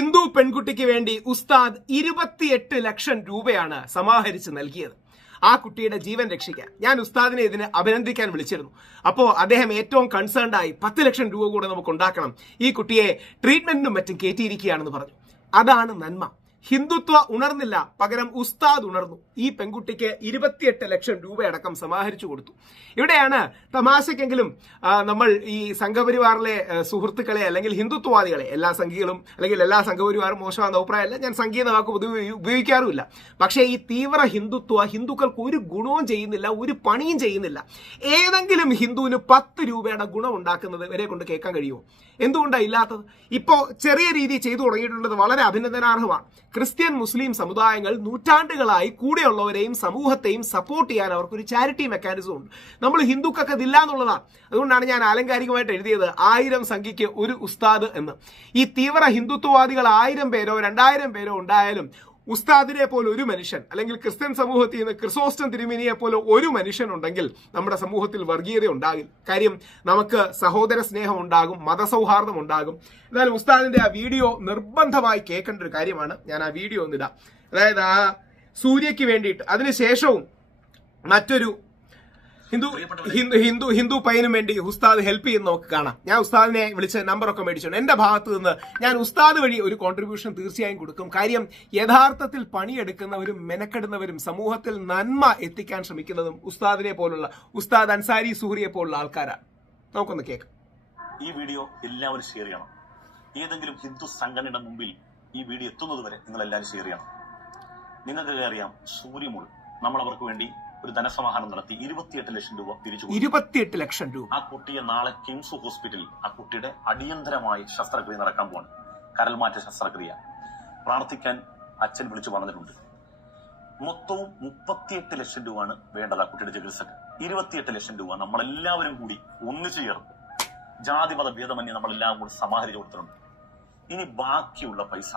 ഹിന്ദു പെൺകുട്ടിക്ക് വേണ്ടി ഉസ്താദ് 28 ലക്ഷം രൂപയാണ് സമാഹരിച്ച് നൽകിയത്. ആ കുട്ടിയുടെ ജീവൻ രക്ഷിക്കാൻ ഞാൻ ഉസ്താദിനെ ഇതിന് അഭിനന്ദിക്കാൻ വിളിച്ചിരുന്നു. അപ്പോൾ അദ്ദേഹം ഏറ്റവും കൺസേൺഡ് ആയി 10 ലക്ഷം രൂപ കൂടെ നമുക്ക് ഉണ്ടാക്കണം, ഈ കുട്ടിയെ ട്രീറ്റ്മെന്റിനും മറ്റും കയറ്റിയിരിക്കുകയാണെന്ന് പറഞ്ഞു. അതാണ് നന്മ. ഹിന്ദുത്വ ഉണർന്നില്ല, പകരം ഉസ്താദ് ഉണർന്നു. ഈ പെൺകുട്ടിക്ക് 28 ലക്ഷം രൂപയടക്കം സമാഹരിച്ചു കൊടുത്തു. ഇവിടെയാണ് തമാശക്കെങ്കിലും നമ്മൾ ഈ സംഘപരിവാറിലെ സുഹൃത്തുക്കളെ അല്ലെങ്കിൽ ഹിന്ദുത്വവാദികളെ, എല്ലാ സംഘികളും അല്ലെങ്കിൽ എല്ലാ സംഘപരിവാറും മോശമാണെന്ന അഭിപ്രായമല്ല, ഞാൻ സംഘീയ വാക്ക് ഉപയോഗിക്കാറുമില്ല. പക്ഷേ ഈ തീവ്ര ഹിന്ദുക്കൾക്ക് ഒരു ഗുണവും ചെയ്യുന്നില്ല, ഒരു പണിയും ചെയ്യുന്നില്ല. ഏതെങ്കിലും ഹിന്ദുവിന് 10 രൂപയുടെ ഗുണം ഉണ്ടാക്കുന്നത് ഇവരെ കൊണ്ട് കേൾക്കാൻ കഴിയുമോ? എന്തുകൊണ്ടാണ് ഇല്ലാത്തത്? ഇപ്പോ ചെറിയ രീതിയിൽ ചെയ്തു തുടങ്ങിയിട്ടുള്ളത് വളരെ അഭിനന്ദനാർഹമാണ്. ക്രിസ്ത്യൻ മുസ്ലിം സമുദായങ്ങൾ നൂറ്റാണ്ടുകളായി കൂടെയുള്ളവരെയും സമൂഹത്തെയും സപ്പോർട്ട് ചെയ്യാൻ അവർക്കൊരു ചാരിറ്റി മെക്കാനിസം ഉണ്ട്. നമ്മൾ ഹിന്ദുക്കൾക്ക് ഇതില്ല എന്നുള്ളതാണ്. അതുകൊണ്ടാണ് ഞാൻ ആലങ്കാരികമായിട്ട് എഴുതിയത് 1000 സംഖ്യയ്ക്ക് ഒരു ഉസ്താദ് എന്ന്. ഈ തീവ്ര ഹിന്ദുത്വവാദികൾ 1000 പേരോ 2000 പേരോ ഉണ്ടായാലും ഉസ്താദിനെ പോലെ ഒരു മനുഷ്യൻ, അല്ലെങ്കിൽ ക്രിസ്ത്യൻ സമൂഹത്തിൽ നിന്ന് ക്രിസോസ്റ്റം തിരുമേനിയെ പോലെ ഒരു മനുഷ്യൻ ഉണ്ടെങ്കിൽ നമ്മുടെ സമൂഹത്തിൽ വർഗീയത ഉണ്ടാകും. കാര്യം നമുക്ക് സഹോദര സ്നേഹം ഉണ്ടാകും, മതസൗഹാർദ്ദം ഉണ്ടാകും. എന്നാലും ഉസ്താദിന്റെ ആ വീഡിയോ നിർബന്ധമായി കേൾക്കേണ്ട ഒരു കാര്യമാണ്. ഞാൻ ആ വീഡിയോ ഒന്നിടാം. അതായത് ആ സൂര്യയ്ക്ക് വേണ്ടിയിട്ട് അതിനുശേഷവും മറ്റൊരു ഹിന്ദു പയ്യനും വേണ്ടി ഉസ്താദ് ഹെൽപ്പ് ചെയ്യുന്ന നമുക്ക് കാണാം. ഞാൻ ഉസ്താദിനെ വിളിച്ച് നമ്പറൊക്കെ മേടിച്ചു. എന്റെ ഭാഗത്ത് നിന്ന് ഞാൻ ഉസ്താദ് വഴി ഒരു കോൺട്രിബ്യൂഷൻ തീർച്ചയായും കൊടുക്കും. കാര്യം യഥാർത്ഥത്തിൽ പണിയെടുക്കുന്നവരും മെനക്കെടുന്നവരും സമൂഹത്തിൽ നന്മ എത്തിക്കാൻ ശ്രമിക്കുന്നതും ഉസ്താദിനെ പോലുള്ള, ഉസ്താദ് അൻസാരി സൂറിയെ പോലുള്ള ആൾക്കാരാണ്. നമുക്കൊന്ന് കേൾക്കാം. ഈ വീഡിയോ എല്ലാവരും ഷെയർ ചെയ്യണം. ഏതെങ്കിലും ഹിന്ദു സംഘടനയുടെ മുമ്പിൽ ഈ വീഡിയോ എത്തുന്നത് വരെ നിങ്ങൾ എല്ലാവരും ഷെയർ ചെയ്യണം. നിങ്ങൾക്ക് അറിയാം, സൂര്യമോൾ നമ്മൾ അവർക്ക് വേണ്ടി ഒരു ധനസമാഹരണം നടത്തി 28 ലക്ഷം രൂപ പിരിച്ചു. 28 ലക്ഷം രൂപ. ആ കുട്ടിയെ നാളെ കിംസ് ഹോസ്പിറ്റലിൽ ആ കുട്ടിയുടെ അടിയന്തരമായി ശസ്ത്രക്രിയ നടക്കാൻ പോവാണ്. കരൾമാറ്റ ശസ്ത്രക്രിയ. പ്രാർത്ഥിക്കാൻ അച്ഛൻ വിളിച്ചു പറഞ്ഞിട്ടുണ്ട്. മൊത്തവും 38 ലക്ഷം രൂപയാണ് വേണ്ടത് ആ കുട്ടിയുടെ ചികിത്സക്ക്. 28 ലക്ഷം രൂപ നമ്മളെല്ലാവരും കൂടി ഒന്നിച്ചു ചേർന്ന് ജാതി മത ഭേദമന്യേ നമ്മളെല്ലാം കൂടി സമാഹരിച്ചു കൊടുത്തിട്ടുണ്ട്. ഇനി ബാക്കിയുള്ള പൈസ,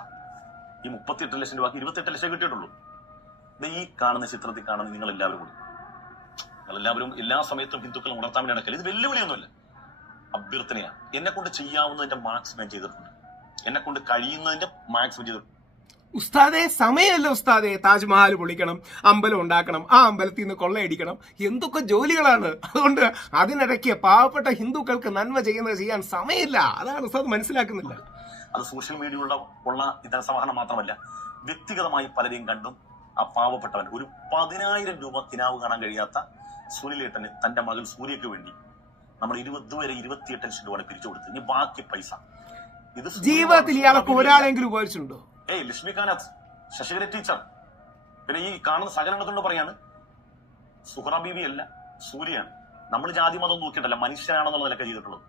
ഈ 38 ലക്ഷം രൂപക്ക് 28 ലക്ഷം കിട്ടിയിട്ടുള്ളൂ. ഈ കാണുന്ന ചിത്രത്തിൽ കാണുന്ന നിങ്ങളെല്ലാവരും എല്ലാ സമയത്തും ഹിന്ദുക്കളെ ഉണർത്താൻ വേണ്ടി നടക്കല്. ഇത് വെല്ലുവിളിയൊന്നുമില്ല, അഭ്യർത്ഥനയാണ്. എന്നെ കൊണ്ട് ചെയ്യാവുന്നതിന്റെ മാക്സിമം ചെയ്തിട്ടുണ്ട്. എന്നെ കൊണ്ട് കഴിയുന്നതിന്റെ മാക്സിമം ചെയ്തിട്ടുണ്ട്. ഉസ്താദെ, സമയമല്ല ഉസ്താദെ. താജ്മഹൽ പൊളിക്കണം, അമ്പലം ഉണ്ടാക്കണം, ആ അമ്പലത്തിൽ നിന്ന് കൊള്ളയടിക്കണം, എന്തൊക്കെ ജോലികളാണ്. അതുകൊണ്ട് അതിനിടയ്ക്ക് പാവപ്പെട്ട ഹിന്ദുക്കൾക്ക് നന്മ ചെയ്യാൻ സമയമില്ല. അതാണ് ഉസ്താദ് മനസ്സിലാക്കുന്നില്ല. അത് സോഷ്യൽ മീഡിയയിലുള്ള ധനസമാഹരണം മാത്രമല്ല, വ്യക്തിഗതമായി പലരെയും കണ്ടും ആ പാവപ്പെട്ടവൻ ഒരു 10,000 രൂപ കിനാവ് കാണാൻ കഴിയാത്ത സുനിലേട്ടന് തന്റെ മകൾ സൂര്യയ്ക്ക് വേണ്ടി നമ്മൾ 28 ലക്ഷം രൂപ പിരിച്ചു കൊടുത്തു. ഇനി ബാക്കി പൈസ ഇത് ജീവിതത്തിൽ ഇയാൾക്ക് ഒരാളെങ്കിലും ഉപയോഗിച്ചിട്ടുണ്ടോ? ലക്ഷ്മികാന്ത്, ശശികല ടീച്ചർ, പിന്നെ ഈ കാണുന്ന സകലങ്ങളോട് പറയാണ്, സുഹറ ബീവി അല്ല, സൂര്യയാണ്. നമ്മൾ ജാതി മതം നോക്കിയിട്ടല്ല, മനുഷ്യനാണെന്നുള്ള നിലക്ക് ചെയ്തിട്ടുള്ളത്.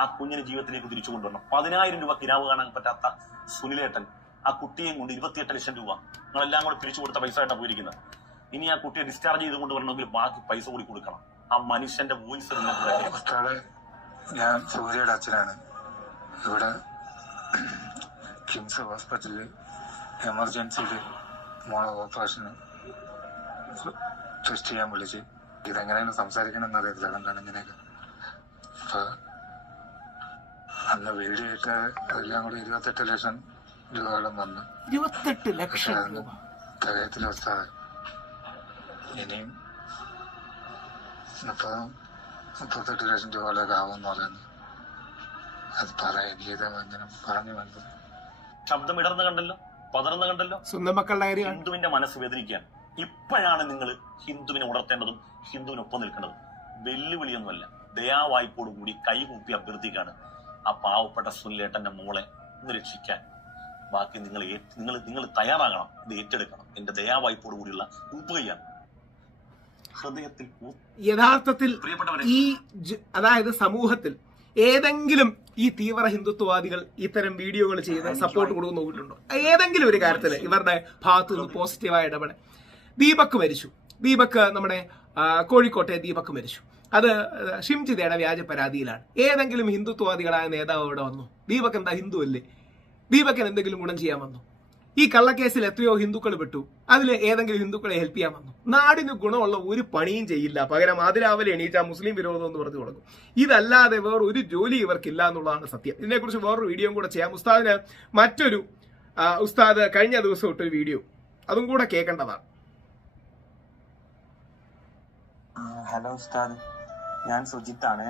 ആ കുഞ്ഞിന് ജീവിതത്തിലേക്ക് തിരിച്ചു കൊണ്ടുവരണം. 10,000 രൂപ കിനാവ് കാണാൻ പറ്റാത്ത സുനിലേട്ടൻ ആ കുട്ടിയെയും കൊണ്ട് 28 ലക്ഷം രൂപ നിങ്ങളെല്ലാം കൂടെ പിരിച്ചു കൊടുത്ത പൈസ ആയിട്ടാണ് പോയിരിക്കുന്നത്. ഇനി ആ കുട്ടിയെ ഡിസ്ചാർജ് ചെയ്ത് കൊണ്ടുവരണമെങ്കിൽ ബാക്കി പൈസ കൂടി കൊടുക്കണം. ആ മനുഷ്യന്റെ വോയിസ്. ഞാൻ സൂര്യയുടെ അച്ഛനാണ്. ഇവിടെ കിംസ് ഹോസ്പിറ്റലിൽ എമർജൻസിയിൽ മോളെ ഓപ്പറേഷന് ടെസ്റ്റ് ചെയ്യാൻ വിളിച്ച്. ഇതെങ്ങനെയാണ് സംസാരിക്കണമെന്ന് അറിയത്തില്ല, കണ്ടാണ് ഇങ്ങനെയൊക്കെ. അപ്പൊ അന്ന് വീഡിയോ ഇട്ട് അതെല്ലാം കൂടി 28 ലക്ഷം രൂപയോളം വന്നു. 28 ലക്ഷം രൂപ തികയത്തിലെ ഉസ്താദ്. ഇനിയും 38 ലക്ഷം രൂപയിലൊക്കെ ആവുമെന്ന് പറയുന്നു. അത് പറയാൻ ഗീതമംഗനം പറഞ്ഞു വന്നത്. ശബ്ദം ഇടർന്ന് കണ്ടല്ലോ, പതർന്ന് കണ്ടല്ലോ. സ്വന്തം മക്കളുടെ ഹിന്ദുവിന്റെ മനസ്സ് വേദനിക്കാൻ ഇപ്പോഴാണ് നിങ്ങൾ ഹിന്ദുവിനെ ഉണർത്തേണ്ടതും ഹിന്ദുവിനൊപ്പം നിൽക്കേണ്ടതും. വെല്ലുവിളിയൊന്നുമല്ല, ദയാവായ്പോടു കൂടി കൈകൂപ്പി അഭ്യർത്ഥിക്കാണ് ആ പാവപ്പെട്ട സുനിലേട്ടന്റെ മോളെ ഒന്ന് രക്ഷിക്കാൻ. ബാക്കി നിങ്ങൾ തയ്യാറാകണം, ഇത് ഏറ്റെടുക്കണം. എന്റെ ദയാവായ്പോടു കൂടിയുള്ള കൂപ്പുകയാണ് ഹൃദയത്തിൽ. യഥാർത്ഥത്തിൽ ഈ അതായത് സമൂഹത്തിൽ ഏതെങ്കിലും ഈ തീവ്ര ഹിന്ദുത്വവാദികൾ ഇത്തരം വീഡിയോകൾ ചെയ്ത് സപ്പോർട്ട് കൊടുക്കുന്ന നോക്കിയിട്ടുണ്ടോ? ഏതെങ്കിലും ഒരു കാര്യത്തിൽ ഇവരുടെ ഭാഗത്തു നിന്ന് പോസിറ്റീവായ ഇടപെടൽ. ദീപക് മരിച്ചു. ദീപക് നമ്മുടെ കോഴിക്കോട്ടെ ദീപക് മരിച്ചു. അത് ഷിംജിതയുടെ വ്യാജ പരാതിയിലാണ്. ഏതെങ്കിലും ഹിന്ദുത്വവാദികളായ നേതാവ് അവിടെ വന്നു? ദീപക് എന്താ ഹിന്ദു അല്ലേ? ദീപക്കിന് എന്തെങ്കിലും ഗുണം ചെയ്യാൻ വന്നു? ഈ കള്ളക്കേസിൽ എത്രയോ ഹിന്ദുക്കൾ പെട്ടു. അതിൽ ഏതെങ്കിലും ഹിന്ദുക്കളെ ഹെൽപ്പ് ചെയ്യാൻ വന്നു? നാടിന് ഗുണമുള്ള ഒരു പണിയും ചെയ്യില്ല. പകരം അതിരാവിലെ എണീറ്റാ മുസ്ലിം വിരോധം എന്ന് പറഞ്ഞു കൊടുക്കും. ഇതല്ലാതെ വേറൊരു ജോലി ഇവർക്കില്ല എന്നുള്ളതാണ് സത്യം. ഇതിനെക്കുറിച്ച് വേറൊരു വീഡിയോ കൂടെ ചെയ്യാം. ഉസ്താദിന് മറ്റൊരു ഉസ്താദ് കഴിഞ്ഞ ദിവസം ഇട്ടൊരു വീഡിയോ, അതും കൂടെ കേൾക്കേണ്ടതാണ്. ഹലോ ഉസ്താദ്, ഞാൻ സുജിത്താണ്.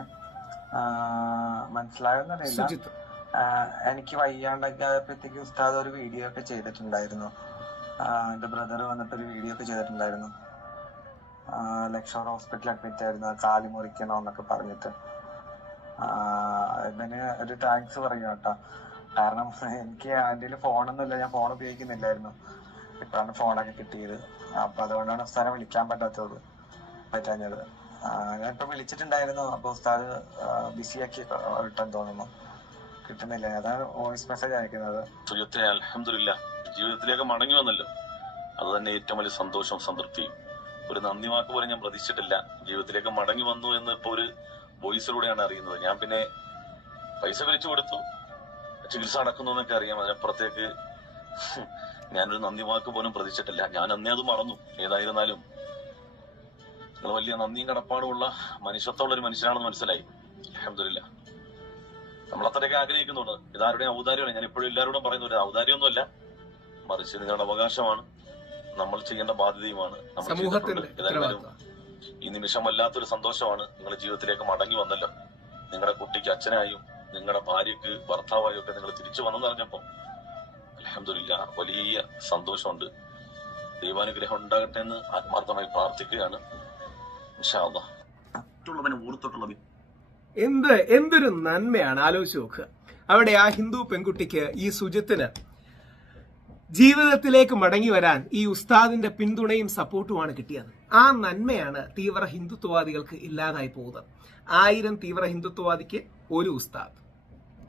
മനസ്സിലായോന്നറിയില്ല. സുജിത്ത്, എനിക്ക് വയ്യാണ്ടൊക്കെ ആയപ്പോഴത്തേക്ക് ഉസ്താദ് ഒരു വീഡിയോ ഒക്കെ ചെയ്തിട്ടുണ്ടായിരുന്നു. എന്റെ ബ്രദർ വന്നിട്ടൊരു വീഡിയോ ഒക്കെ ചെയ്തിട്ടുണ്ടായിരുന്നു. ലക്ഷോർ ഹോസ്പിറ്റലിൽ അഡ്മിറ്റ് ആയിരുന്നു, കാല് മുറിക്കണോ എന്നൊക്കെ പറഞ്ഞിട്ട്. ഇതിന് ഒരു താങ്ക്സ് പറയും കേട്ടോ. കാരണം എനിക്ക് എൻ്റെ ഫോണൊന്നുമില്ല, ഞാൻ ഫോൺ ഉപയോഗിക്കുന്നില്ലായിരുന്നു. ഇപ്പോഴാണ് ഫോണൊക്കെ കിട്ടിയത്. അപ്പൊ അതുകൊണ്ടാണ് ഉസ്താദിനെ വിളിക്കാൻ പറ്റാഞ്ഞത്. ഞാൻ ഇപ്പൊ വിളിച്ചിട്ടുണ്ടായിരുന്നു. അപ്പൊ ഉസ്താദ് ബിസിയാക്കി ഇട്ടെന്ന് തോന്നുന്നു, കിട്ടുന്നില്ല. അതാണ് വോയിസ് മെസ്സേജ് അയക്കുന്നത്. സുജത്തെ അൽഹംദുലില്ലാ ജീവിതത്തിലേക്ക് മടങ്ങി വന്നല്ലോ, അത് തന്നെ ഏറ്റവും വലിയ സന്തോഷവും സംതൃപ്തിയും. ഒരു നന്ദി വാക്ക് പോലും ഞാൻ പ്രതീക്ഷിച്ചിട്ടില്ല. ജീവിതത്തിലേക്ക് മടങ്ങി വന്നു എന്ന് ഇപ്പൊ ഒരു വോയിസിലൂടെയാണ് അറിയുന്നത്. ഞാൻ പിന്നെ പൈസ പിരിച്ചു കൊടുത്തു, ചികിത്സ നടക്കുന്നു എന്നൊക്കെ അറിയാം. അതിനപ്പുറത്തേക്ക് ഞാനൊരു നന്ദി വാക്ക് പോലും പ്രതീക്ഷിച്ചിട്ടില്ല. ഞാൻ അന്നേ അത് മറന്നു. ഏതായിരുന്നാലും നിങ്ങൾ വലിയ നന്ദിയും കടപ്പാടുമുള്ള മനുഷ്യത്വമുള്ള ഒരു മനുഷ്യനാണെന്ന് മനസ്സിലായി. അൽഹംദുലില്ലാ. നമ്മൾ അത്രയൊക്കെ ആഗ്രഹിക്കുന്നുണ്ട്. ഇതാരുടെയും ഔദാര്യമാണ്. ഞാൻ ഇപ്പോഴും എല്ലാവരോടും പറയുന്ന ഒരു ഔദാര്യമൊന്നുമല്ല, മറിച്ച് നിങ്ങളുടെ അവകാശമാണ്, നമ്മൾ ചെയ്യേണ്ട ബാധ്യതയുമാണ്. നമ്മൾ ചെയ്തിട്ടുണ്ട്. ഏതായാലും ഈ നിമിഷം വല്ലാത്തൊരു സന്തോഷമാണ്. നിങ്ങളുടെ ജീവിതത്തിലേക്ക് മടങ്ങി വന്നല്ലോ. നിങ്ങളുടെ കുട്ടിക്ക് അച്ഛനായും നിങ്ങളുടെ ഭാര്യക്ക് ഭർത്താവായും ഒക്കെ നിങ്ങൾ തിരിച്ചു വന്നെന്ന് അറിഞ്ഞപ്പോ അൽഹംദുലില്ലാ വലിയ സന്തോഷമുണ്ട്. ദൈവാനുഗ്രഹം ഉണ്ടാകട്ടെ എന്ന് ആത്മാർത്ഥമായി പ്രാർത്ഥിക്കുകയാണ്. ഇൻഷാ അല്ലാഹ്. മറ്റുള്ളവനെ ഓർത്തിട്ടുള്ളത് എന്തൊരു നന്മയാണ്, ആലോചിച്ച് നോക്കുക. അവിടെ ആ ഹിന്ദു പെൺകുട്ടിക്ക്, ഈ സുജിത്തിന് ജീവിതത്തിലേക്ക് മടങ്ങി വരാൻ ഈ ഉസ്താദിന്റെ പിന്തുണയും സപ്പോർട്ടുമാണ് കിട്ടിയത്. ആ നന്മയാണ് തീവ്ര ഹിന്ദുത്വവാദികൾക്ക് ഇല്ലാതായി പോകുന്നത്. 1000 തീവ്ര ഹിന്ദുത്വവാദിക്ക് ഒരു ഉസ്താദ്.